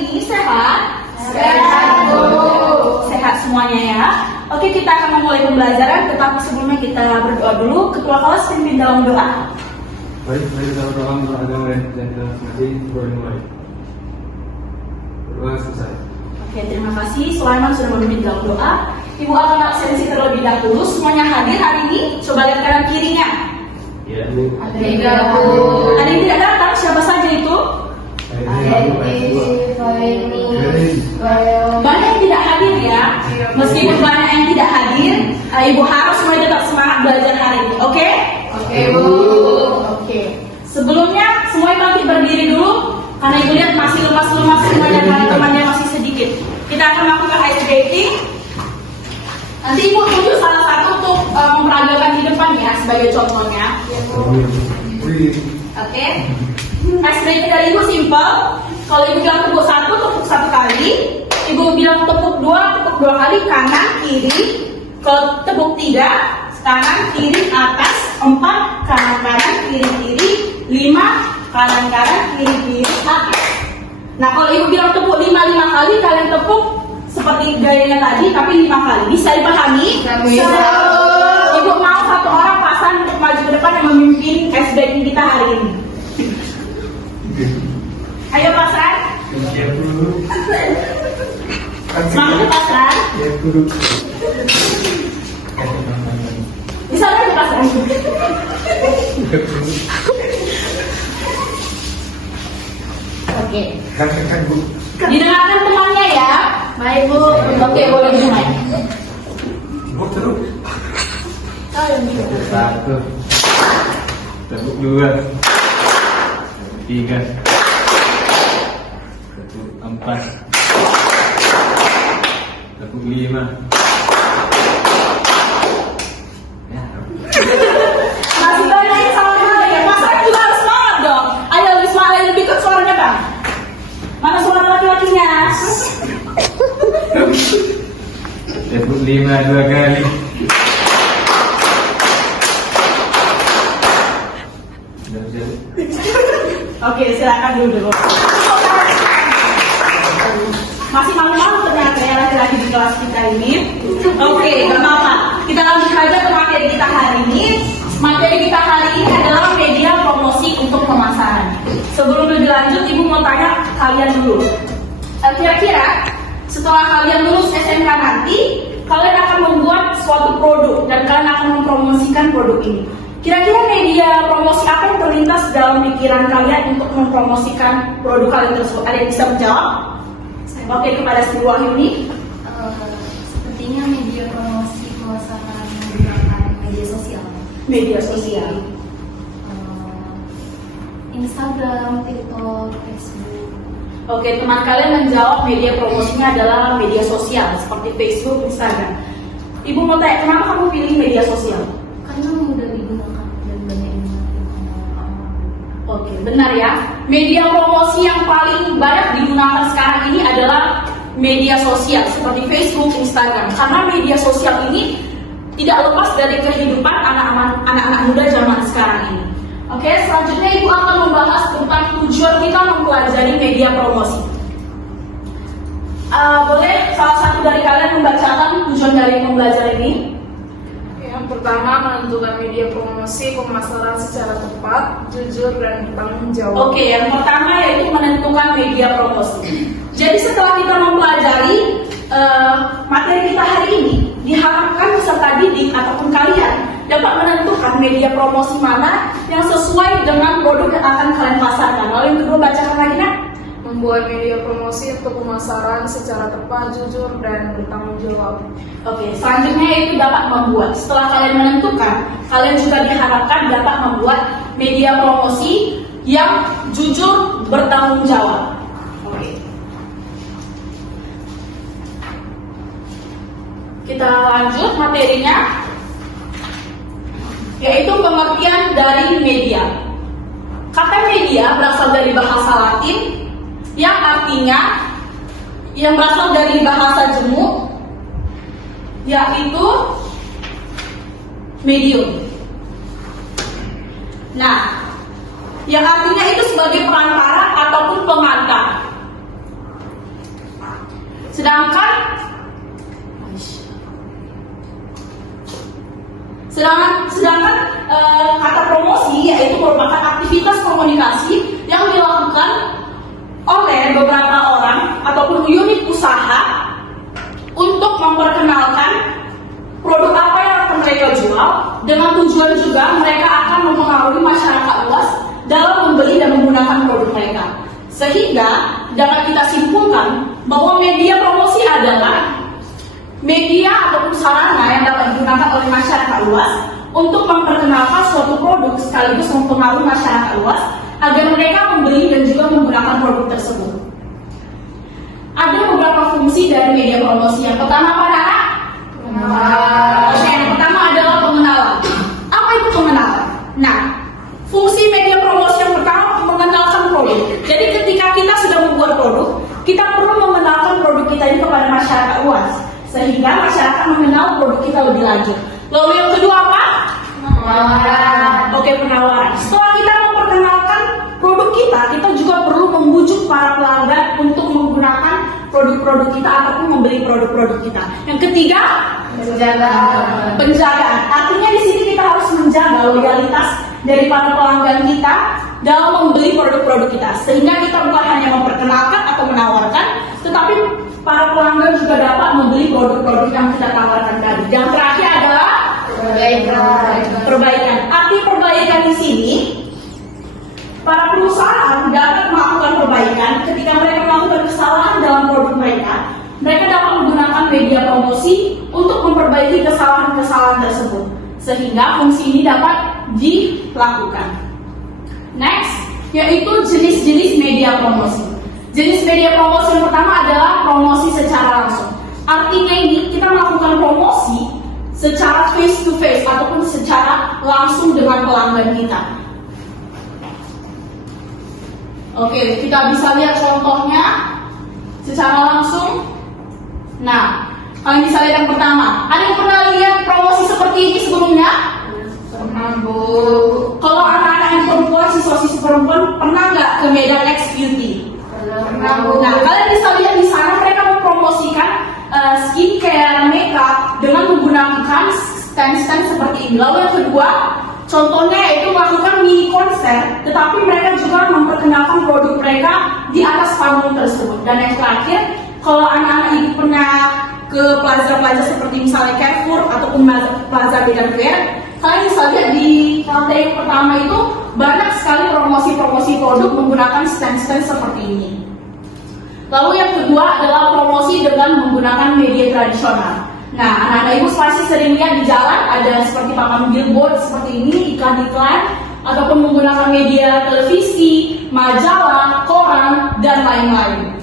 ini sehat? Sehat, Bu. Sehat semuanya ya. Oke, kita akan memulai pembelajaran, tetapi sebelumnya kita berdoa dulu. Ketua kelas pimpin dalam doa. Baik, mari kita berdoa untuk agama dan kelas nanti dimulai. Berdoa selesai. Oke, terima kasih. Sulaiman sudah memimpin dalam doa. Ibu akan absensi terlebih dahulu. Semuanya hadir hari ini. Coba lihat kanan kirinya. Ya, Bu. Tidak, Bu. Ada yang tidak datang, siapa saja itu? Banyak yang tidak hadir ya. Meskipun banyak yang tidak hadir, Ibu harus mulai tetap semangat belajar hari ini. Oke? Oke, Bu. Oke. Sebelumnya semuanya bangkit berdiri dulu. Karena Ibu lihat masih lemas-lemas semuanya, teman-temannya masih sedikit. Kita akan melakukan ice breaking. Nanti Ibu tunjuk salah satu untuk memperagakan di depan ya, sebagai contohnya. Oke. Ice breaking dari Ibu simple. Kalau Ibu bilang tepuk satu kali. Ibu bilang tepuk dua kali, kanan, kiri. Kalau tepuk tiga, kanan, kiri, atas. 4, kanan, kiri, 5, kanan, kiri, atas. Nah, kalau Ibu bilang tepuk 5 kali, kalian tepuk seperti gayanya tadi, tapi 5 kali. Bisa dipahami? Bisa. Ibu mau satu orang pasan untuk maju ke depan yang memimpin ice breaking kita hari ini. Ayo pasan. Semangat pasan. Bisa lagi pasan. Oke. Didengarkan temannya ya. Baik Bu. Oke, boleh dimulai. Satu, tepuk 2, 3, tepuk 4, tepuk 5. Masih banyak yang salah ya. Pasan juga harus semangat dong. Ayo Ismail, lebih ke suaranya Bang. Mana suara laki-lakinya? Tepuk 5 2 kali. Oke, silakan dulu. Masih malu-malu ternyata ya laki-laki di kelas kita ini. Oke, gak apa-apa. Kita lanjut saja ke materi kita hari ini. Materi kita hari ini adalah media promosi untuk pemasaran. Sebelum lebih lanjut, Ibu mau tanya kalian dulu. Kira-kira setelah kalian lulus SMK nanti, kalian akan membuat suatu produk dan kalian akan mempromosikan produk ini. Kira-kira media promosi apa yang terlintas dalam pikiran kalian untuk mempromosikan produk kalian tersebut? Ada yang bisa menjawab? Oke, kepada Sri Wahyuni. Sepertinya media promosi pemasaran menggunakan media sosial. Media sosial. Instagram, TikTok, Facebook. Oke, teman kalian menjawab media promosinya adalah media sosial seperti Facebook, Instagram. Ibu mau tanya, kenapa kamu pilih media sosial? Karena mudah digunakan dan banyak yang melakukan. Oke, benar ya. Media promosi yang paling banyak digunakan sekarang ini adalah media sosial seperti Facebook, Instagram. Karena media sosial ini tidak lepas dari kehidupan anak-anak muda zaman sekarang ini. Oke, selanjutnya Ibu akan membahas tentang tujuan kita mempelajari media promosi. Boleh salah satu dari kalian membacakan tujuan dari pembelajaran ini? Yang pertama, menentukan media promosi pemasaran secara tepat, jujur, dan bertanggung jawab. Oke, yang pertama yaitu menentukan media promosi. Jadi setelah kita mempelajari materi kita hari ini, diharapkan peserta didik ataupun kalian dapat menentukan media promosi mana yang sesuai dengan produk yang akan kalian pasarkan. Lalu yang kedua, bacakan lagi Nak. Membuat media promosi untuk pemasaran secara tepat, jujur, dan bertanggung jawab. Oke, selanjutnya yaitu dapat membuat. Setelah kalian menentukan, kalian juga diharapkan dapat membuat media promosi yang jujur, bertanggung jawab. Oke. Kita lanjut materinya, yaitu pengertian dari media. Kata media berasal dari bahasa Latin yang artinya, yang berasal dari bahasa Jemu, yaitu medium. Nah, yang artinya itu sebagai perantara ataupun pengantar. berusaha untuk memperkenalkan produk apa yang akan mereka jual, dengan tujuan juga mereka akan mempengaruhi masyarakat luas dalam membeli dan menggunakan produk mereka. Sehingga dapat kita simpulkan bahwa media promosi adalah media ataupun sarana yang dapat digunakan oleh masyarakat luas untuk memperkenalkan suatu produk sekaligus mempengaruhi masyarakat luas agar mereka membeli dan juga menggunakan produk tersebut. Ada beberapa fungsi dari media promosi. Yang pertama apa, anak? Yang pertama adalah pengenalan. Apa itu pengenalan? Nah, fungsi media promosi yang pertama mengenalkan produk. Jadi ketika kita sudah membuat produk, kita perlu mengenalkan produk kita ini kepada masyarakat luas, sehingga masyarakat mengenal produk kita lebih lanjut. Lalu yang kedua apa? Penawaran. Oke, penawaran. Setelah kita memperkenalkan produk kita juga perlu membujuk para pelanggan untuk menggunakan produk-produk kita ataupun membeli produk-produk kita. Yang ketiga, penjagaan. Artinya di sini kita harus menjaga loyalitas dari para pelanggan kita dalam membeli produk-produk kita, sehingga kita bukan hanya memperkenalkan atau menawarkan, tetapi para pelanggan juga dapat membeli produk-produk yang kita tawarkan tadi. Yang terakhir adalah perbaikan. Arti perbaikan di sini, para perusahaan dapat melakukan perbaikan ketika mereka melakukan kesalahan dalam produk mereka. Mereka dapat menggunakan media promosi untuk memperbaiki kesalahan-kesalahan tersebut, sehingga fungsi ini dapat dilakukan. Next, yaitu jenis-jenis media promosi. Jenis media promosi yang pertama adalah promosi secara langsung. Artinya ini kita melakukan promosi secara face to face ataupun secara langsung dengan pelanggan kita. Oke, kita bisa lihat contohnya secara langsung. Nah, kalian bisa lihat yang pertama. Ada yang pernah lihat promosi seperti ini sebelumnya? Pernah, Bu. Kalau anak-anak yang perempuan, siswa-siswi perempuan pernah nggak ke Medan X Beauty? Pernah, Bu. Nah, kalian bisa lihat di sana mereka mempromosikan skincare, makeup dengan menggunakan stand-stand seperti ini. Lalu yang kedua, contohnya yaitu melakukan mini konser, tetapi mereka juga memperkenalkan produk mereka di atas panggung tersebut. Dan yang terakhir, kalau anak-anak ibu pernah ke plaza-plaza seperti misalnya Carrefour ataupun Plaza Medan Fair, kalian bisa lihat di lantai yang pertama itu banyak sekali promosi-promosi produk menggunakan stand-stand seperti ini. Lalu yang kedua adalah promosi dengan menggunakan media tradisional. Nah, anak-anak ibu pasti sering lihat di jalan ada seperti papan billboard seperti ini, iklan-iklan, ataupun menggunakan media televisi, majalah, koran, dan lain-lain.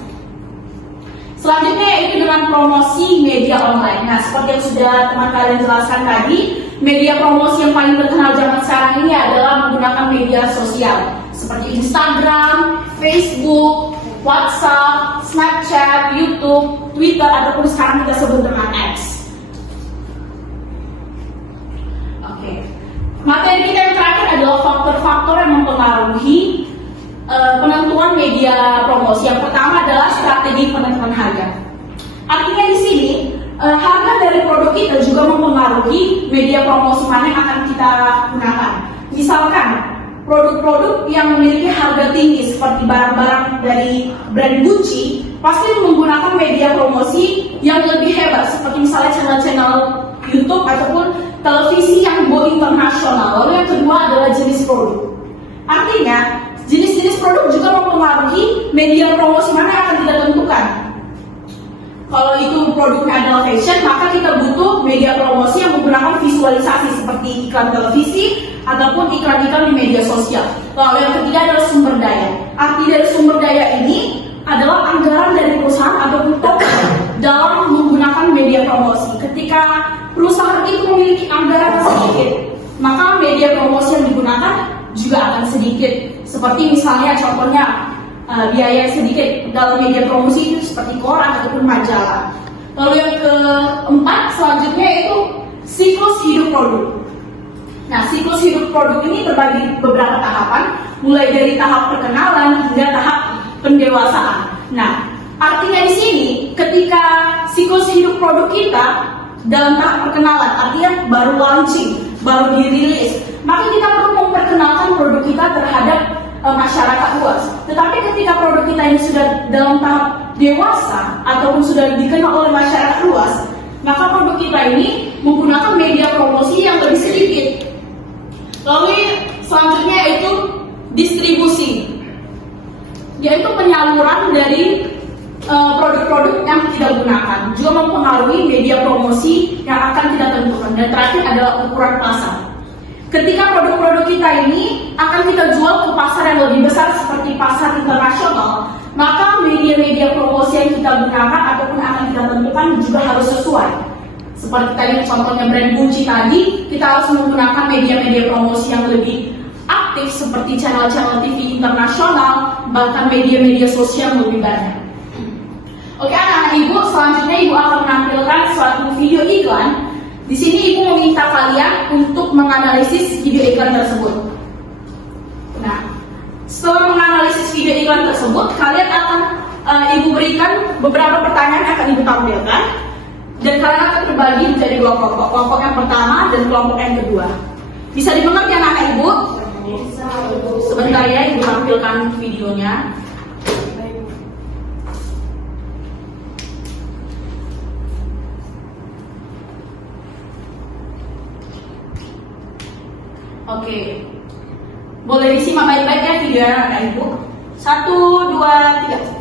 Selanjutnya yaitu dengan promosi media online. Nah, seperti yang sudah teman kalian jelaskan tadi, media promosi yang paling terkenal zaman sekarang ini adalah menggunakan media sosial seperti Instagram, Facebook, WhatsApp, Snapchat, YouTube, Twitter, ataupun sekarang kita sebut dengan X. Oke. Materi kita yang terakhir adalah faktor-faktor yang mempengaruhi penentuan media promosi. Yang pertama adalah strategi penentuan harga. Artinya di sini harga dari produk kita juga mempengaruhi media promosi mana yang akan kita gunakan. Misalkan produk-produk yang memiliki harga tinggi seperti barang-barang dari brand Gucci pasti menggunakan media promosi yang lebih hebat seperti misalnya channel-channel YouTube ataupun televisi yang go internasional. Lalu yang kedua adalah jenis produk. Artinya jenis-jenis produk juga mempengaruhi media promosi mana yang akan kita tentukan. Kalau itu produknya adalah fashion, maka kita butuh media promosi yang menggunakan visualisasi seperti iklan televisi ataupun iklan-iklan di media sosial. Lalu yang ketiga adalah sumber daya. Arti dari sumber daya ini adalah anggaran dari perusahaan ataupun toko dalam menggunakan media promosi. Ketika perusahaan itu memiliki anggaran sedikit, maka media promosi yang digunakan juga akan sedikit. Seperti misalnya contohnya biaya sedikit dalam media promosi itu seperti koran ataupun majalah. Lalu yang keempat selanjutnya itu siklus hidup produk. Nah, siklus hidup produk ini terbagi beberapa tahapan, mulai dari tahap perkenalan hingga tahap pendewasaan. Nah, artinya di sini ketika siklus hidup produk kita dalam tahap perkenalan, artinya baru launching, baru dirilis, maka kita perlu memperkenalkan produk kita terhadap masyarakat luas. Tetapi ketika produk kita ini sudah dalam tahap dewasa ataupun sudah dikenal oleh masyarakat luas, maka produk kita ini menggunakan media promosi yang lebih sedikit. Lalu selanjutnya yaitu distribusi, yaitu penyaluran dari produk-produk yang kita gunakan, juga mempengaruhi media promosi yang akan kita tentukan. Dan terakhir adalah ukuran pasar. Ketika produk-produk kita ini akan kita jual ke pasar yang lebih besar seperti pasar internasional, maka media-media promosi yang kita gunakan ataupun akan kita tentukan juga harus sesuai. Seperti tadi contohnya brand Gucci tadi, kita harus menggunakan media-media promosi yang lebih aktif seperti channel-channel TV internasional, bahkan media-media sosial yang lebih banyak. Oke, anak-anak ibu, selanjutnya ibu akan menampilkan suatu video iklan. Di sini ibu meminta kalian untuk menganalisis video iklan tersebut. Nah, setelah menganalisis video iklan tersebut, kalian akan ibu berikan beberapa pertanyaan yang akan ibu tampilkan, dan kalian akan terbagi menjadi dua kelompok. Kelompok yang pertama dan kelompok yang kedua. Bisa dimengerti anak-anak ibu? Sebentar ya, ibu tampilkan videonya. Oke, boleh disimak baik-baik ya video anak ibu. 1, 2, 3.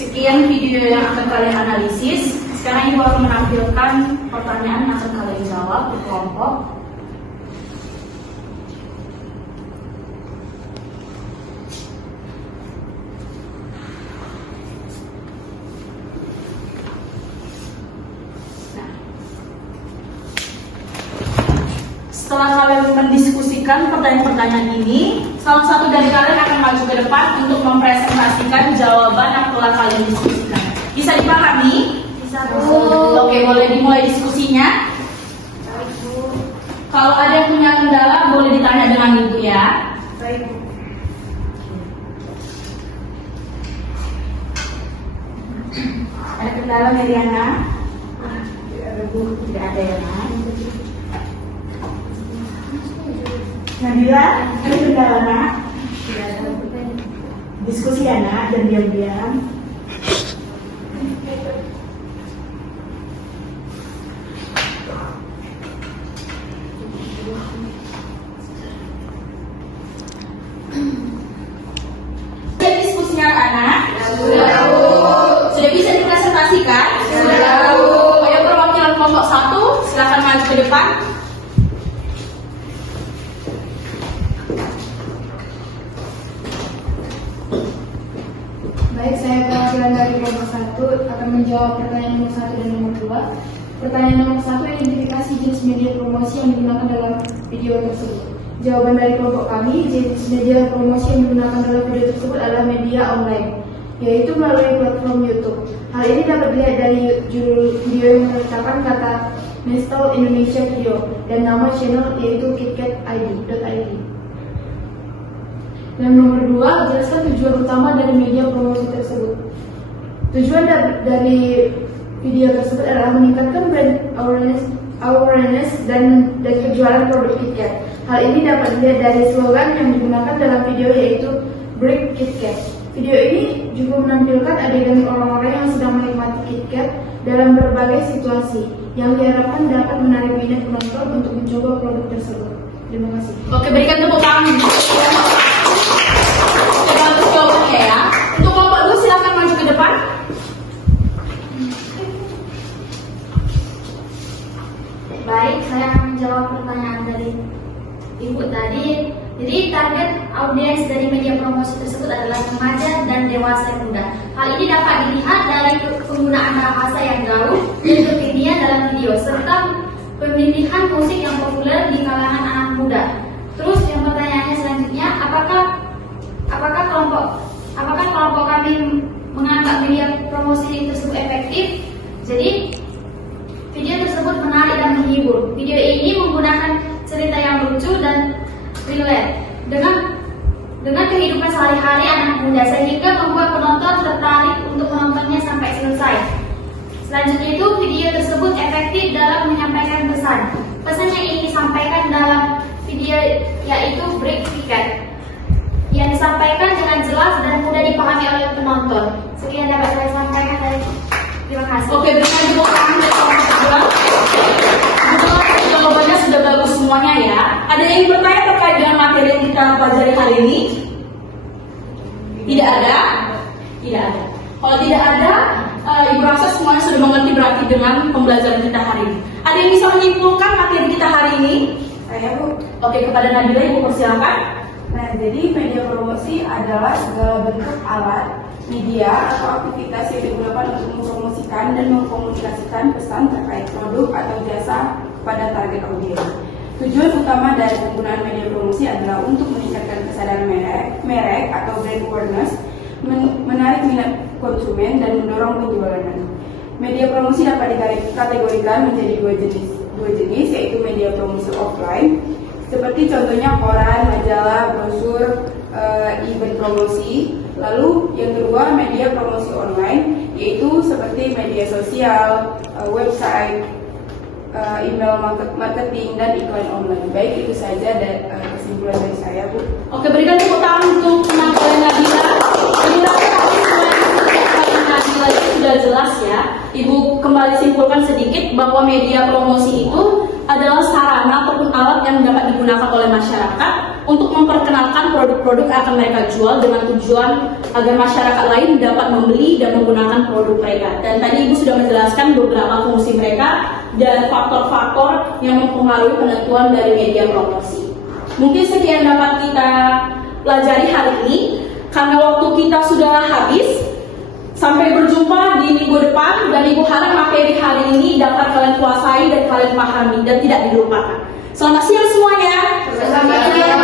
Sekian video yang akan kalian analisis. Sekarang ibu akan menampilkan pertanyaan yang akan kalian jawab di kelompok. Setelah kalian mendiskusikan pertanyaan-pertanyaan ini, salah satu dari kalian akan maju ke depan untuk mempresentasikan jawaban yang telah kalian diskusikan. Bisa dipahami? Bisa, Oke, boleh dimulai diskusinya. Kalau ada yang punya kendala boleh ditanya dengan Ibu ya. Baik. Ada kendala Meriana? Tidak ada ya, Mas. Nabila, ada kendala, Nak? Tidak ada pertanyaan. Diskusi ya, Nak, dan diam-diam. Sudah diskusinya anak? Sudah, Bu. Sudah bisa dipresentasikan? Sudah, Bu. Ayo perwakilan kelompok 1, silakan maju ke depan. Baik, saya perwakilan dari kelompok 1 akan menjawab pertanyaan nomor 1 dan nomor 2. Pertanyaan nomor 1, identifikasi jenis media promosi yang digunakan dalam video tersebut. Jawaban dari kelompok kami, jenis media promosi yang digunakan dalam video tersebut adalah media online, yaitu melalui platform YouTube. Hal ini dapat dilihat dari judul video yang menyertakan kata Nestle Indonesia Video dan nama channel yaitu KitKat.id. Dan nomor 2, jelaskan tujuan utama dari media promosi tersebut. Tujuan dari video tersebut adalah meningkatkan brand awareness dan penjualan produk KitKat. Hal ini dapat dilihat dari slogan yang digunakan dalam video yaitu Break KitKat. Video ini juga menampilkan adegan orang-orang yang sedang menikmati KitKat dalam berbagai situasi yang diharapkan dapat menarik minat penonton untuk mencoba produk tersebut. Terima kasih. Oke, berikan tepuk tangan. Oke, bagus jawabannya ya. Untuk kelompok 2 silakan maju ke depan. Baik, saya akan menjawab pertanyaan dari Ibu tadi. Jadi target audiens dari media promosi tersebut adalah remaja dan dewasa muda. Hal ini dapat dilihat dari penggunaan bahasa yang jauh dan kekinian dalam video serta pemilihan musik yang populer di kalangan anak muda. Terus yang pertanyaannya selanjutnya, apakah kelompok kami menganggap media promosi tersebut efektif? Jadi video tersebut menarik dan menghibur. Video ini menggunakan cerita yang lucu dan relate dengan kehidupan sehari-hari anak muda sehingga membuat penonton tertarik untuk menontonnya sampai selesai. Selanjutnya itu video tersebut efektif dalam menyampaikan pesan. Pesan yang ingin disampaikan dalam video yaitu Break KitKat yang disampaikan dengan jelas dan mudah dipahami oleh penonton. Sekian dapat saya sampaikan dari. Terima kasih. Oke, berikan tepuk tangan dari kelompok 2. Jawabannya sudah bagus semuanya ya. Ada yang bertanya terkait dengan materi yang kita pelajari hari ini? Tidak ada? Tidak ada. Kalau tidak ada, Ibu rasa semuanya sudah mengerti berarti dengan pembelajaran kita hari ini. Ada yang bisa menyimpulkan materi kita hari ini? Saya, Bu. Oke, kepada Nabila Ibu persilakan. Nah, jadi media promosi adalah segala bentuk alat, media, atau aktivitas yang digunakan untuk mempromosikan dan mengkomunikasikan pesan terkait produk atau jasa pada target audiens. Tujuan utama dari penggunaan media promosi adalah untuk meningkatkan kesadaran merek atau brand awareness, menarik minat konsumen dan mendorong penjualan. Media promosi dapat dikategorikan menjadi dua jenis yaitu media promosi offline seperti contohnya koran, majalah, brosur, event promosi. Lalu yang kedua media promosi online yaitu seperti media sosial, website, email marketing dan iklan online. Baik, itu saja dan kesimpulan dari saya, Bu. Oke, berikan tepuk tangan untuk penampilan Nabila. Nabila itu sudah jelas ya. Ibu kembali simpulkan sedikit bahwa media promosi itu adalah sarana ataupun alat yang dapat digunakan oleh masyarakat untuk memperkenalkan produk-produk yang akan mereka jual dengan tujuan agar masyarakat lain dapat membeli dan menggunakan produk mereka. Dan tadi Ibu sudah menjelaskan beberapa fungsi mereka dan faktor-faktor yang mempengaruhi penentuan dari media promosi. Mungkin sekian dapat kita pelajari hari ini. Karena waktu kita sudah habis, sampai berjumpa di minggu depan dan Ibu harap materi hari ini dapat kalian kuasai dan kalian pahami dan tidak dilupakan. Selamat siang semuanya. Selamat siang.